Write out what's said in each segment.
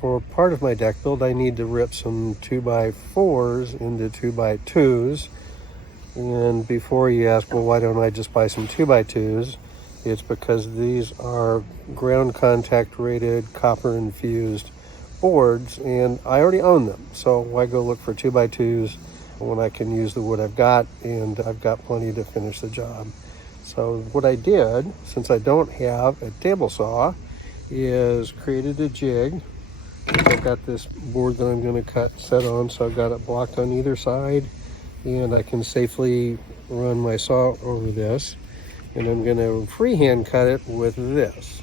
For part of my deck build, I need to rip some 2x4s into 2x2s. And before you ask, well, why don't I just buy some 2x2s? It's because these are ground contact rated copper infused boards, and I already own them. So why go look for 2x2s when I can use the wood I've got, and I've got plenty to finish the job. So what I did, since I don't have a table saw, is created a jig. I've got this board that I'm going to cut set on, so I've got it blocked on either side, and I can safely run my saw over this. And I'm going to freehand cut it with this.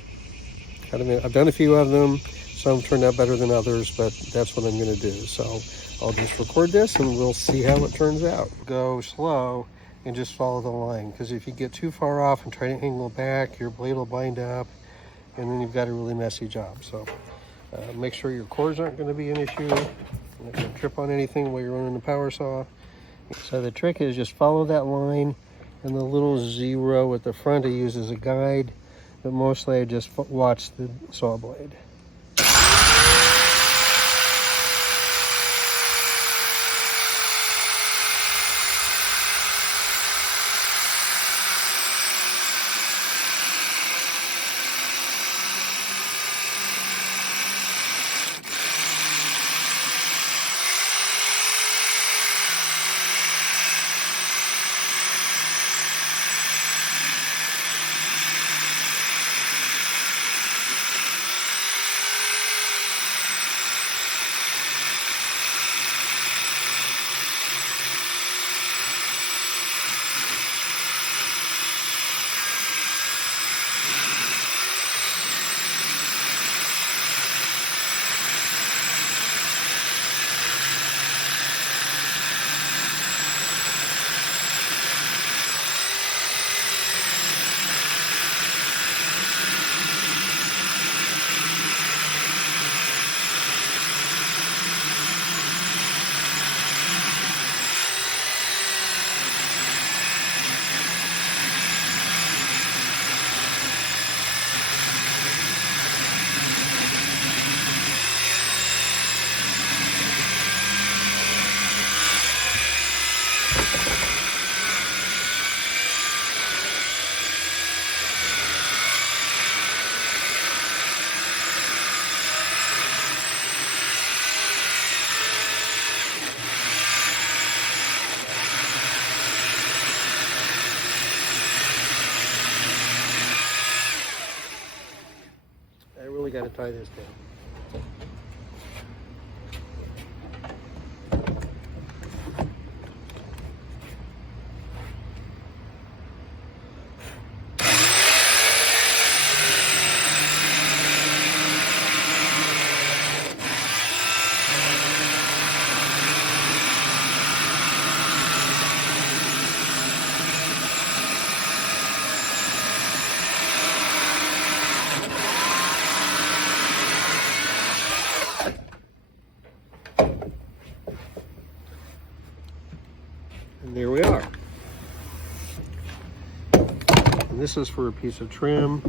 I've done a few of them. Some turned out better than others, but that's what I'm going to do. So I'll just record this and we'll see how it turns out. Go slow and just follow the line, because if you get too far off and try to angle back, your blade will bind up, and then you've got a really messy job. So make sure your cords aren't going to be an issue. You're not going to trip on anything while you're running the power saw. So the trick is just follow that line, and the little zero at the front I use as a guide, but mostly I just watch the saw blade. I really got to tie this down. And there we are. And this is for a piece of trim.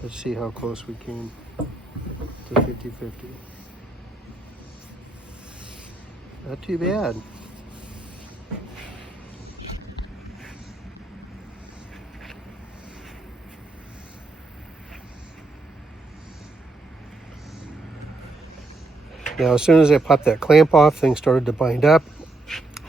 Let's see how close we came to 50-50. Not too bad. Now, as soon as I popped that clamp off, things started to bind up,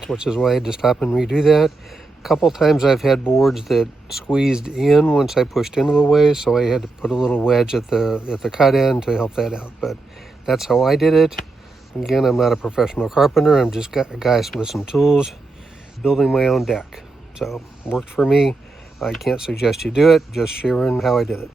which is why I had to stop and redo that. A couple times I've had boards that squeezed in once I pushed into the way, so I had to put a little wedge at the cut end to help that out. But that's how I did it. Again, I'm not a professional carpenter. I'm just a guy with some tools, building my own deck. So, worked for me. I can't suggest you do it, just sharing how I did it.